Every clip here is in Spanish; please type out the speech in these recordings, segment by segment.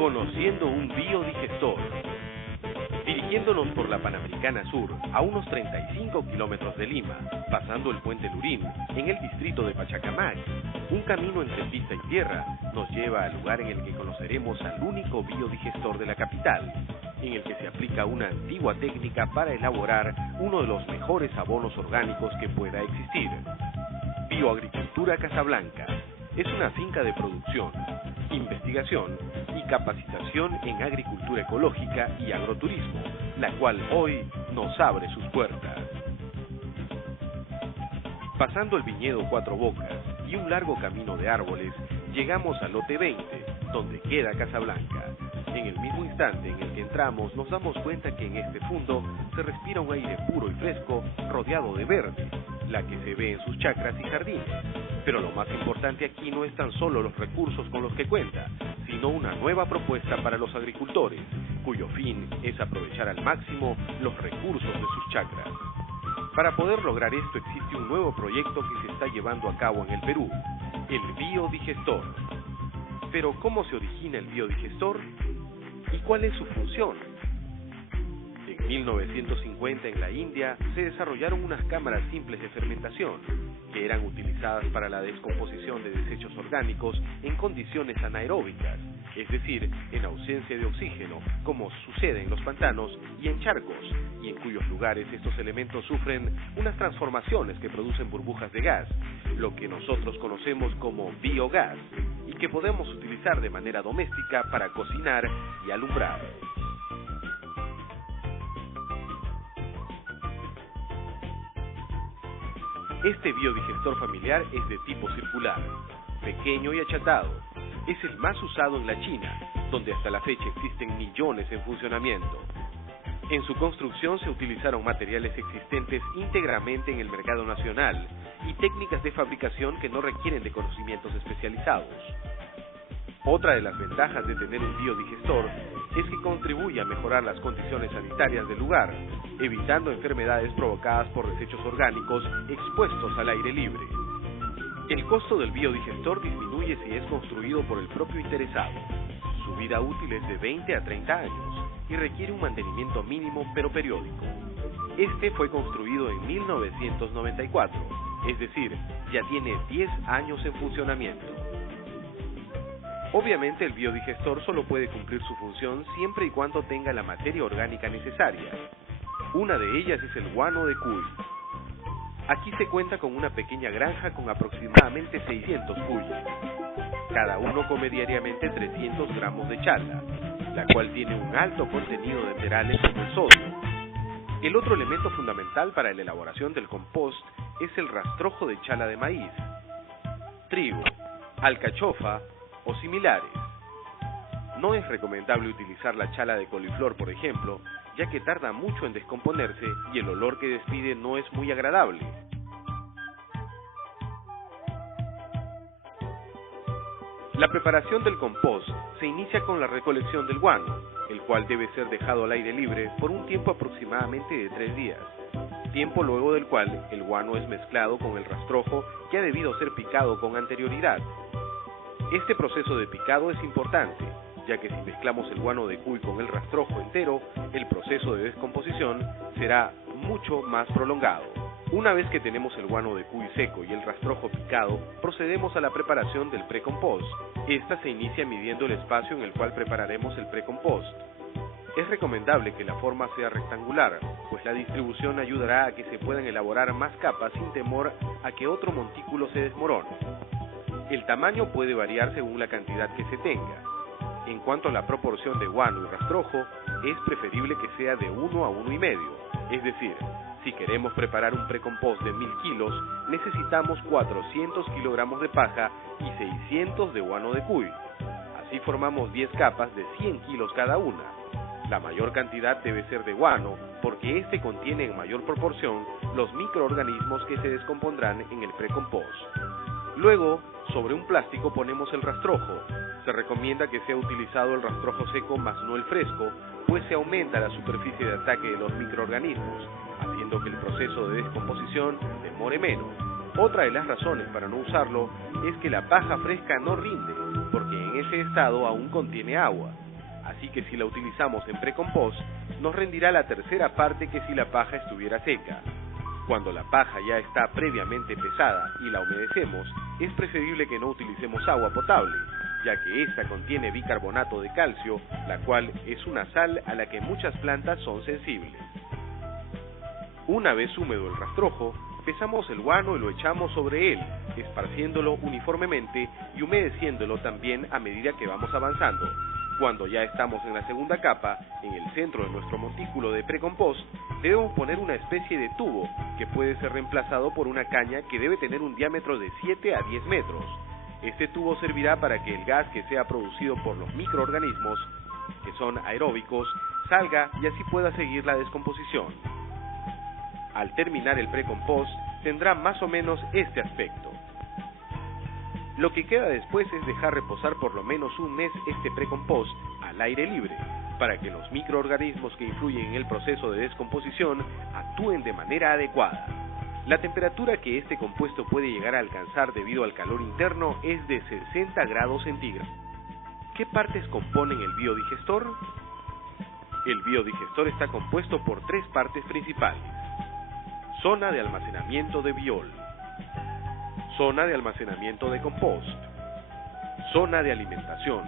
Conociendo un biodigestor. Dirigiéndonos por la Panamericana Sur, a unos 35 kilómetros de Lima, pasando el puente Lurín, en el distrito de Pachacamac, un camino entre pista y tierra nos lleva al lugar en el que conoceremos al único biodigestor de la capital, en el que se aplica una antigua técnica para elaborar uno de los mejores abonos orgánicos que pueda existir. Bioagricultura Casablanca es una finca de producción, investigación y capacitación en agricultura ecológica y agroturismo, la cual hoy nos abre sus puertas. Pasando el viñedo Cuatro Bocas y un largo camino de árboles, llegamos al lote 20, donde queda Casablanca. En el mismo instante en el que entramos, nos damos cuenta que en este fundo se respira un aire puro y fresco rodeado de verde, la que se ve en sus chacras y jardines. Pero lo más importante aquí no es tan solo los recursos con los que cuenta, sino una nueva propuesta para los agricultores, cuyo fin es aprovechar al máximo los recursos de sus chacras. Para poder lograr esto existe un nuevo proyecto que se está llevando a cabo en el Perú, el biodigestor. Pero ¿cómo se origina el biodigestor? ¿Y cuál es su función? En 1950 en la India se desarrollaron unas cámaras simples de fermentación que eran utilizadas para la descomposición de desechos orgánicos en condiciones anaeróbicas, es decir, en ausencia de oxígeno, como sucede en los pantanos y en charcos, y en cuyos lugares estos elementos sufren unas transformaciones que producen burbujas de gas, lo que nosotros conocemos como biogás, y que podemos utilizar de manera doméstica para cocinar y alumbrar. Este biodigestor familiar es de tipo circular, pequeño y achatado. Es el más usado en la China, donde hasta la fecha existen millones en funcionamiento. En su construcción se utilizaron materiales existentes íntegramente en el mercado nacional y técnicas de fabricación que no requieren de conocimientos especializados. Otra de las ventajas de tener un biodigestor es que contribuye a mejorar las condiciones sanitarias del lugar, evitando enfermedades provocadas por desechos orgánicos expuestos al aire libre. El costo del biodigestor disminuye si es construido por el propio interesado. Su vida útil es de 20 a 30 años y requiere un mantenimiento mínimo pero periódico. Este fue construido en 1994, es decir, ya tiene 10 años en funcionamiento. Obviamente el biodigestor solo puede cumplir su función siempre y cuando tenga la materia orgánica necesaria. Una de ellas es el guano de cuy. Aquí se cuenta con una pequeña granja con aproximadamente 600 cuyes. Cada uno come diariamente 300 gramos de chala, la cual tiene un alto contenido de minerales como el sodio. El otro elemento fundamental para la elaboración del compost es el rastrojo de chala de maíz, trigo, alcachofa o similares. No es recomendable utilizar la chala de coliflor, por ejemplo, ya que tarda mucho en descomponerse y el olor que despide no es muy agradable. La preparación del compost se inicia con la recolección del guano, el cual debe ser dejado al aire libre por un tiempo aproximadamente de 3 días, tiempo luego del cual el guano es mezclado con el rastrojo que ha debido ser picado con anterioridad. Este proceso de picado es importante, ya que si mezclamos el guano de cuy con el rastrojo entero, el proceso de descomposición será mucho más prolongado. Una vez que tenemos el guano de cuy seco y el rastrojo picado, procedemos a la preparación del precompost. Esta se inicia midiendo el espacio en el cual prepararemos el precompost. Es recomendable que la forma sea rectangular, pues la distribución ayudará a que se puedan elaborar más capas sin temor a que otro montículo se desmorone. El tamaño puede variar según la cantidad que se tenga. En cuanto a la proporción de guano y rastrojo, es preferible que sea de 1 a 1,5, es decir, si queremos preparar un precompost de 1000 kilos, necesitamos 400 kilogramos de paja y 600 de guano de cuy. Así formamos 10 capas de 100 kilos cada una. La mayor cantidad debe ser de guano, porque este contiene en mayor proporción los microorganismos que se descompondrán en el precompost. Luego, sobre un plástico ponemos el rastrojo. Se recomienda que sea utilizado el rastrojo seco más no el fresco, pues se aumenta la superficie de ataque de los microorganismos, haciendo que el proceso de descomposición demore menos. Otra de las razones para no usarlo es que la paja fresca no rinde, porque en ese estado aún contiene agua, así que si la utilizamos en precompost, nos rendirá la tercera parte que si la paja estuviera seca. Cuando la paja ya está previamente pesada y la humedecemos, es preferible que no utilicemos agua potable, ya que esta contiene bicarbonato de calcio, la cual es una sal a la que muchas plantas son sensibles. Una vez húmedo el rastrojo, pesamos el guano y lo echamos sobre él, esparciéndolo uniformemente y humedeciéndolo también a medida que vamos avanzando. Cuando ya estamos en la segunda capa, en el centro de nuestro montículo de precompost, debemos poner una especie de tubo que puede ser reemplazado por una caña que debe tener un diámetro de 7 a 10 metros. Este tubo servirá para que el gas que sea producido por los microorganismos, que son aeróbicos, salga y así pueda seguir la descomposición. Al terminar el precompost, tendrá más o menos este aspecto. Lo que queda después es dejar reposar por lo menos un mes este precompost al aire libre, para que los microorganismos que influyen en el proceso de descomposición actúen de manera adecuada. La temperatura que este compuesto puede llegar a alcanzar debido al calor interno es de 60 grados centígrados. ¿Qué partes componen el biodigestor? El biodigestor está compuesto por 3 partes principales: zona de almacenamiento de biol, zona de almacenamiento de compost, zona de alimentación.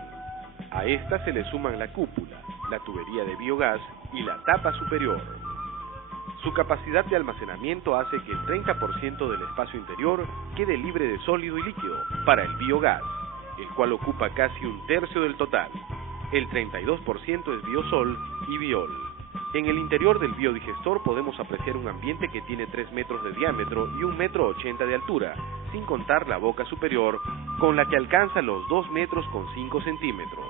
A esta se le suman la cúpula, la tubería de biogás y la tapa superior. Su capacidad de almacenamiento hace que el 30% del espacio interior quede libre de sólido y líquido para el biogás, el cual ocupa casi un tercio del total. El 32% es biosol y biol. En el interior del biodigestor podemos apreciar un ambiente que tiene 3 metros de diámetro y 1,80 metros de altura, sin contar la boca superior, con la que alcanza los 2,5 metros.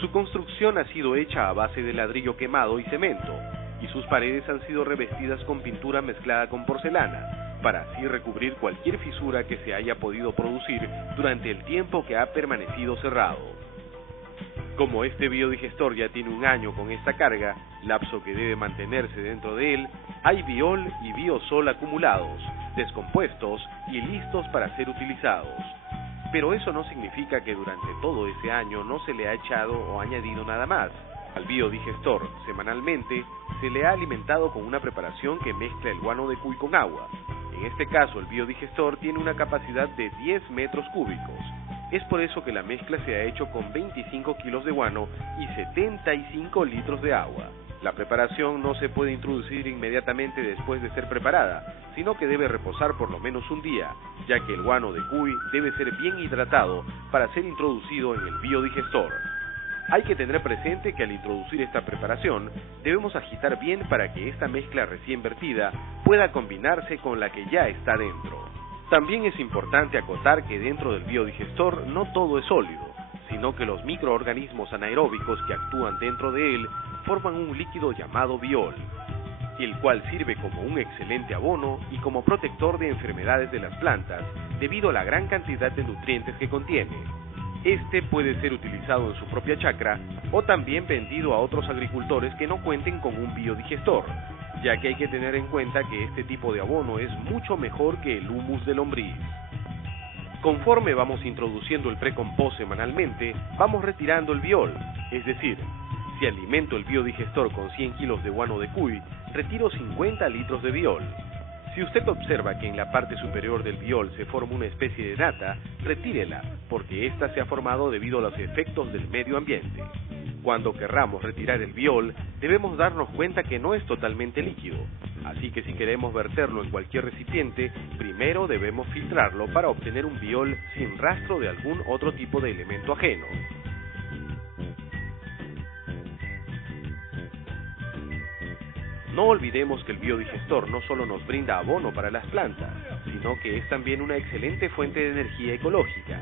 Su construcción ha sido hecha a base de ladrillo quemado y cemento, y sus paredes han sido revestidas con pintura mezclada con porcelana, para así recubrir cualquier fisura que se haya podido producir durante el tiempo que ha permanecido cerrado. Como este biodigestor ya tiene 1 año con esta carga, lapso que debe mantenerse dentro de él, hay biol y biosol acumulados, descompuestos y listos para ser utilizados. Pero eso no significa que durante todo ese año no se le ha echado o añadido nada más. Al biodigestor, semanalmente, se le ha alimentado con una preparación que mezcla el guano de cuy con agua. En este caso, el biodigestor tiene una capacidad de 10 metros cúbicos. Es por eso que la mezcla se ha hecho con 25 kilos de guano y 75 litros de agua. La preparación no se puede introducir inmediatamente después de ser preparada, sino que debe reposar por lo menos un día, ya que el guano de cuy debe ser bien hidratado para ser introducido en el biodigestor. Hay que tener presente que al introducir esta preparación, debemos agitar bien para que esta mezcla recién vertida pueda combinarse con la que ya está dentro. También es importante acotar que dentro del biodigestor no todo es sólido, sino que los microorganismos anaeróbicos que actúan dentro de él forman un líquido llamado biol, el cual sirve como un excelente abono y como protector de enfermedades de las plantas debido a la gran cantidad de nutrientes que contiene. Este puede ser utilizado en su propia chacra o también vendido a otros agricultores que no cuenten con un biodigestor, ya que hay que tener en cuenta que este tipo de abono es mucho mejor que el humus de lombriz. Conforme vamos introduciendo el precompost semanalmente, vamos retirando el biol, es decir, si alimento el biodigestor con 100 kilos de guano de cuy, retiro 50 litros de biol. Si usted observa que en la parte superior del biol se forma una especie de nata, retírela, porque ésta se ha formado debido a los efectos del medio ambiente. Cuando querramos retirar el biol, debemos darnos cuenta que no es totalmente líquido, así que si queremos verterlo en cualquier recipiente, primero debemos filtrarlo para obtener un biol sin rastro de algún otro tipo de elemento ajeno. No olvidemos que el biodigestor no solo nos brinda abono para las plantas, sino que es también una excelente fuente de energía ecológica,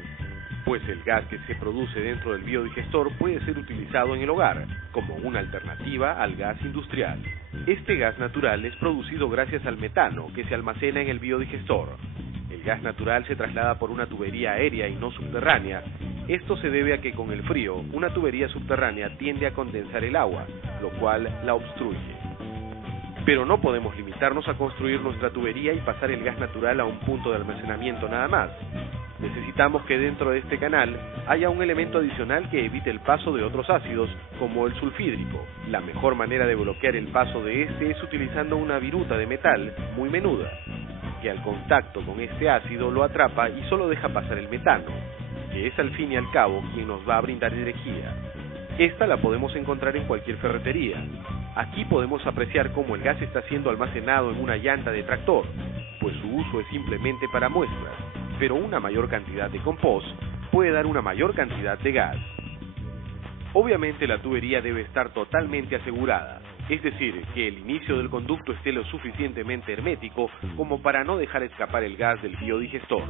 pues el gas que se produce dentro del biodigestor puede ser utilizado en el hogar, como una alternativa al gas industrial. Este gas natural es producido gracias al metano que se almacena en el biodigestor. El gas natural se traslada por una tubería aérea y no subterránea. Esto se debe a que con el frío, una tubería subterránea tiende a condensar el agua, lo cual la obstruye. Pero no podemos limitarnos a construir nuestra tubería y pasar el gas natural a un punto de almacenamiento nada más. Necesitamos que dentro de este canal haya un elemento adicional que evite el paso de otros ácidos, como el sulfídrico. La mejor manera de bloquear el paso de este es utilizando una viruta de metal muy menuda, que al contacto con este ácido lo atrapa y solo deja pasar el metano, que es al fin y al cabo quien nos va a brindar energía. Esta la podemos encontrar en cualquier ferretería. Aquí podemos apreciar cómo el gas está siendo almacenado en una llanta de tractor, pues su uso es simplemente para muestras, pero una mayor cantidad de compost puede dar una mayor cantidad de gas. Obviamente la tubería debe estar totalmente asegurada, es decir, que el inicio del conducto esté lo suficientemente hermético como para no dejar escapar el gas del biodigestor.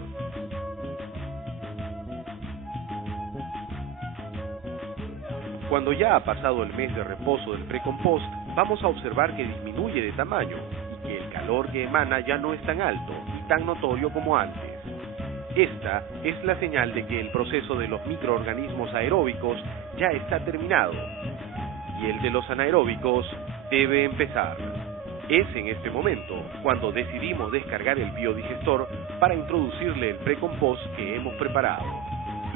Cuando ya ha pasado el mes de reposo del precompost, vamos a observar que disminuye de tamaño y que el calor que emana ya no es tan alto y tan notorio como antes. Esta es la señal de que el proceso de los microorganismos aeróbicos ya está terminado y el de los anaeróbicos debe empezar. Es en este momento cuando decidimos descargar el biodigestor para introducirle el precompost que hemos preparado.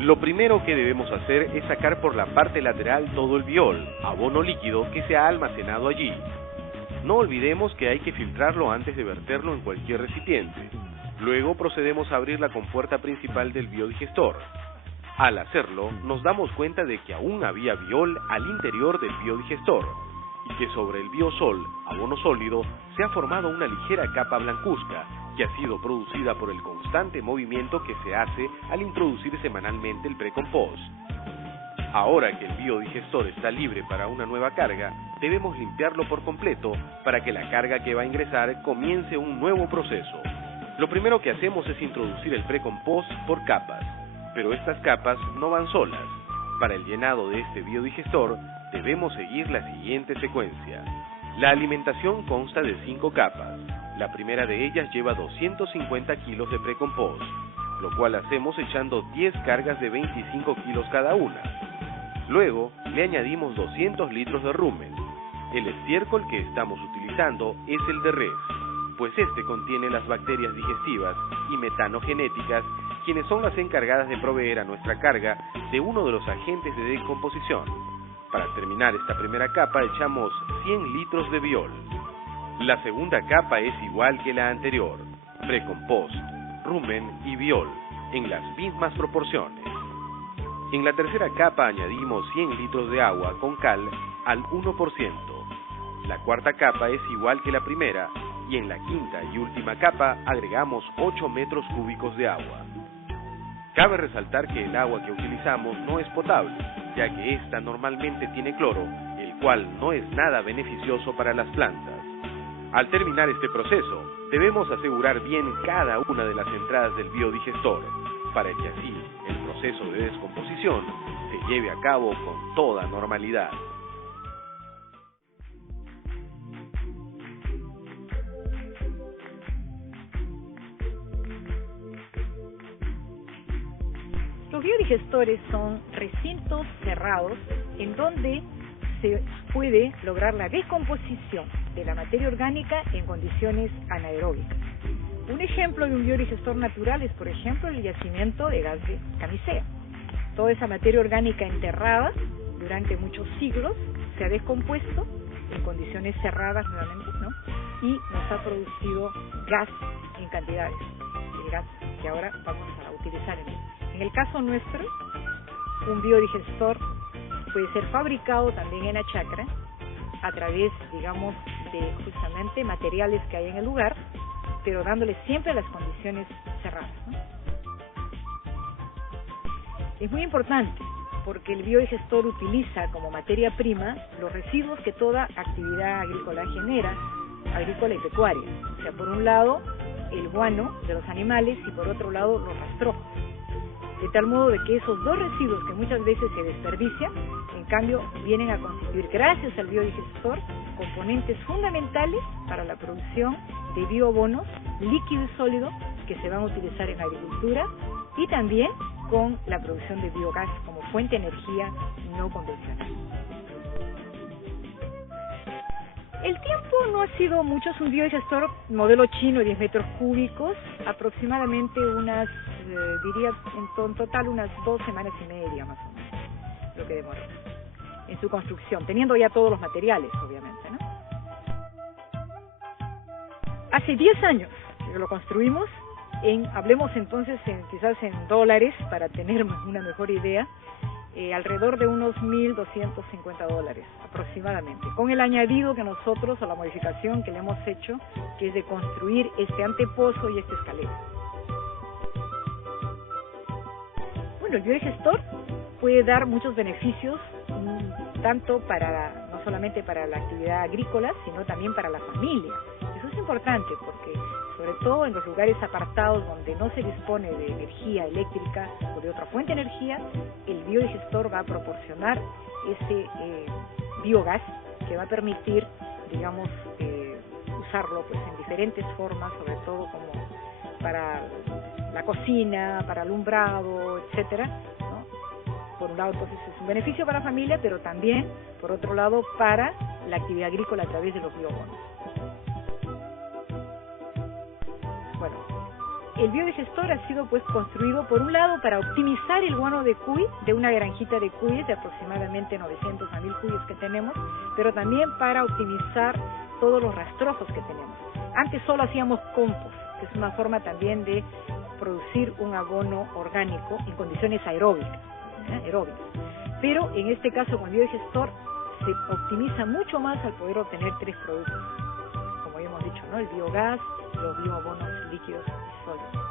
Lo primero que debemos hacer es sacar por la parte lateral todo el biol, abono líquido que se ha almacenado allí. No olvidemos que hay que filtrarlo antes de verterlo en cualquier recipiente. Luego procedemos a abrir la compuerta principal del biodigestor. Al hacerlo, nos damos cuenta de que aún había biol al interior del biodigestor y que sobre el biosol, abono sólido, se ha formado una ligera capa blancuzca que ha sido producida por el constante movimiento que se hace al introducir semanalmente el precompost. Ahora que el biodigestor está libre para una nueva carga, debemos limpiarlo por completo para que la carga que va a ingresar comience un nuevo proceso. Lo primero que hacemos es introducir el precompost por capas, pero estas capas no van solas. Para el llenado de este biodigestor debemos seguir la siguiente secuencia. La alimentación consta de 5 capas. La primera de ellas lleva 250 kilos de precompost, lo cual hacemos echando 10 cargas de 25 kilos cada una. Luego le añadimos 200 litros de rumen. El estiércol que estamos utilizando es el de res, pues este contiene las bacterias digestivas y metanogenéticas, quienes son las encargadas de proveer a nuestra carga de uno de los agentes de descomposición. Para terminar esta primera capa echamos 100 litros de biol. La segunda capa es igual que la anterior, precompost, rumen y biol, en las mismas proporciones. En la tercera capa añadimos 100 litros de agua con cal al 1%. La cuarta capa es igual que la primera y en la quinta y última capa agregamos 8 metros cúbicos de agua. Cabe resaltar que el agua que utilizamos no es potable, ya que esta normalmente tiene cloro, el cual no es nada beneficioso para las plantas. Al terminar este proceso, debemos asegurar bien cada una de las entradas del biodigestor, para que así el proceso de descomposición se lleve a cabo con toda normalidad. Los biodigestores son recintos cerrados en donde se puede lograr la descomposición de la materia orgánica en condiciones anaeróbicas. Un ejemplo de un biodigestor natural es, por ejemplo, el yacimiento de gas de camisea. Toda esa materia orgánica enterrada durante muchos siglos se ha descompuesto en condiciones cerradas nuevamente, ¿no? Y nos ha producido gas en cantidades, el gas que ahora vamos a utilizar en el caso nuestro. Un biodigestor puede ser fabricado también en la chacra a través, digamos, de justamente materiales que hay en el lugar, pero dándole siempre las condiciones cerradas, ¿no? Es muy importante porque el biodigestor utiliza como materia prima los residuos que toda actividad agrícola genera, agrícola y pecuaria. O sea, por un lado, el guano de los animales y por otro lado, los rastrojos. De tal modo de que esos dos residuos que muchas veces se desperdician, en cambio vienen a constituir, gracias al biodigestor, componentes fundamentales para la producción de biobonos líquido y sólido que se van a utilizar en la agricultura y también con la producción de biogás como fuente de energía no convencional. El tiempo no ha sido mucho, es un biodigestor modelo chino de 10 metros cúbicos, aproximadamente unas diría en total unas 2 semanas y media más o menos, lo que demoró en su construcción, teniendo ya todos los materiales, obviamente, ¿no? Hace 10 años que lo construimos, hablemos entonces quizás en dólares para tener una mejor idea, alrededor de unos $1,250 aproximadamente, con el añadido que nosotros, o la modificación que le hemos hecho, que es de construir este antepozo y esta escalera. Bueno, el biodigestor puede dar muchos beneficios, tanto no solamente para la actividad agrícola, sino también para la familia. Eso es importante porque, sobre todo en los lugares apartados donde no se dispone de energía eléctrica o de otra fuente de energía, el biodigestor va a proporcionar ese biogás que va a permitir, digamos, usarlo pues en diferentes formas, sobre todo como para la cocina, para alumbrado, etcétera, ¿no? Por un lado, entonces es un beneficio para la familia, pero también, por otro lado, para la actividad agrícola a través de los biobonos. Bueno, el biodigestor ha sido pues construido por un lado para optimizar el guano de cuy de una granjita de cuyes de aproximadamente 900 a 1000 cuyes que tenemos, pero también para optimizar todos los rastrosos que tenemos. Antes solo hacíamos compost, que es una forma también de producir un abono orgánico en condiciones aeróbicas, pero en este caso con el biodigestor se optimiza mucho más al poder obtener 3 productos, como ya hemos dicho, ¿no? El biogás, los bioabonos líquidos y sólidos.